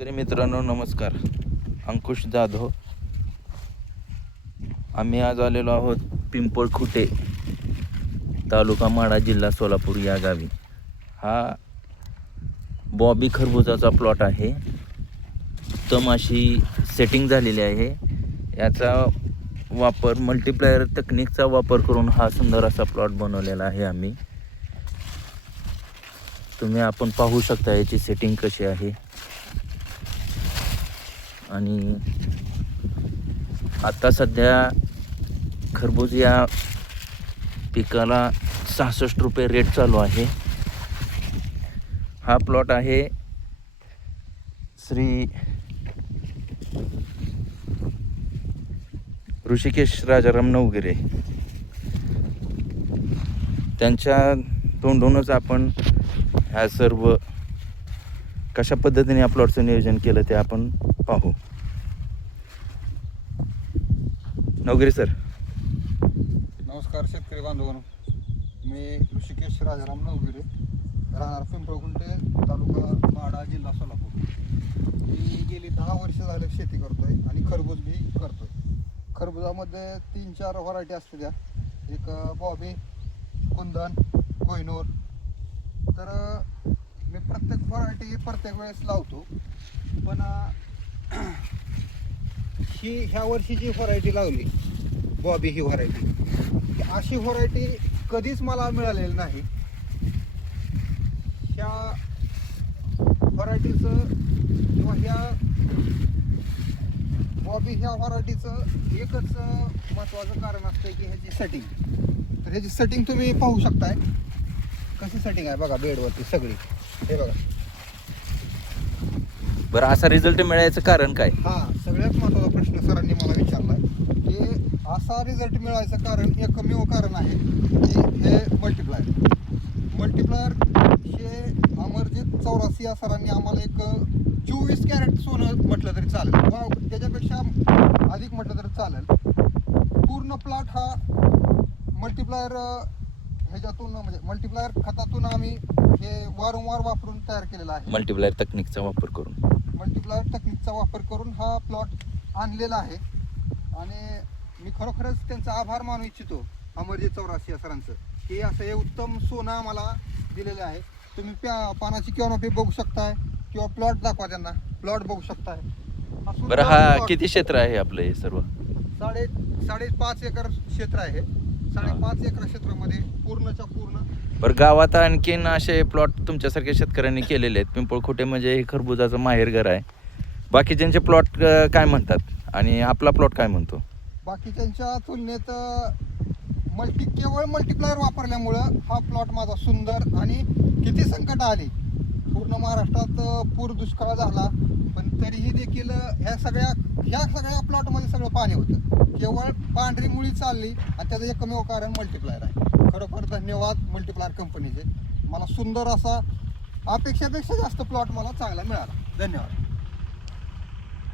तरी मित्रांनो नमस्कार. अंकुश जाधव. आम्ही आज आलेलो आहोत पिंपळखुटे, तालुका माढा, जिल्हा सोलापूर या गावी. हा बॉबी खरबुजाचा प्लॉट आहे. उत्तम अशी सेटिंग झालेली आहे. याचा वापर मल्टीप्लायर तकनिकचा वापर करून हा सुंदर असा प्लॉट बनवलेला आहे आम्ही. आपण पाहू शकता याची सेटिंग कशी आहे. आणि आता सध्या खरबूज या पिकाला 66 रुपये रेट चालू आहे. हा प्लॉट आहे श्री ऋषिकेश राजाराम नवगिरे. त्यांच्या तोंडूनच आपण ह्या सर्व कशा पद्धतीने या प्लॉटचं नियोजन केलं ते आपण पाहू. नवगिरे सर. नमस्कार शेतकरी बांधवांनो. मी ऋषिकेश राजाराम नवगिरे, राहणार पिंपळखुटे, तालुका माढा, जिल्हा सोलापूर. मी गेली 10 वर्ष झाले शेती करतोय आणि खरबूज बी करतोय. खरबुजामध्ये 3-4 व्हरायटी असते त्या. एक बॉबी, कुंदन, कोहिनूर. तर मी प्रत्येक व्हरायटी प्रत्येक वेळेस लावतो. पण ह्या वर्षी जी व्हरायटी लावली बॉबी, ही व्हरायटी अशी व्हरायटी कधीच मला मिळालेली नाही. ह्या व्हरायटीचं किंवा ह्या बॉबी ह्या व्हरायटीचं एकच महत्त्वाचं कारण असतं की ह्याची सेटिंग. तर ह्याची सेटिंग तुम्ही पाहू शकताय कशी सेटिंग आहे बघा बेडवरती सगळी. हे बघा. बरं, असा रिझल्ट मिळायचं कारण काय? हा सगळ्यात महत्त्वाचा प्रश्न सरांनी मला विचारलाय की असा रिझल्ट मिळायचं कारण एकमेव कारण आहे की हे मल्टीप्लायर हे अमरजित 84 या सरांनी आम्हाला एक 24 कॅरेट सोनं म्हटलं तरी चालेल, त्याच्यापेक्षा अधिक म्हटलं तरी चालेल. पूर्ण प्लॉट हा मल्टीप्लायर ह्याच्यातून म्हणजे मल्टीप्लायर खतातून आम्ही हे वारंवार वापरून तयार केलेला आहे. मल्टीप्लायर तकनिकचा वापर करून हा प्लॉट आणलेला आहे. आणि मी खरोखरच त्यांचा आभार मानू इच्छितो अमरजित 84 या सरांचं की असं हे उत्तम सोनं आम्हाला दिलेलं आहे. तुम्ही पानाची कॅनोपी बघू शकताय किंवा प्लॉट दाखवा त्यांना, प्लॉट बघू शकताय. बरं, हा किती क्षेत्र आहे आपलं हे सर्व? 5.5 एकर क्षेत्र आहे. 5.5 एकर क्षेत्रामध्ये पूर्णच्या पूर्ण. बरं, गावात आणखीन असे प्लॉट तुमच्यासारख्या शेतकऱ्यांनी केलेले आहेत? पिंपळखुटे म्हणजे हे खरबुजाचं माहेरघर आहे. बाकीच्यांचे प्लॉट काय म्हणतात आणि आपला प्लॉट काय म्हणतो? बाकीच्यांच्या तुलनेत केवळ मल्टीप्लायर वापरल्यामुळं हा प्लॉट माझा सुंदर. आणि किती संकट आली, पूर्ण महाराष्ट्रात पूर दुष्काळ झाला, पण तरीही देखील ह्या सगळ्या प्लॉटमध्ये सगळं पाणी होतं. केवळ पांढरी मुळी चालली आणि त्याचं एकमेव कारण मल्टीप्लायर आहे. खरोखर धन्यवाद मल्टीप्लायर कंपनीचे. मला सुंदर असा अपेक्षापेक्षा जास्त प्लॉट मला चांगला मिळाला. धन्यवाद.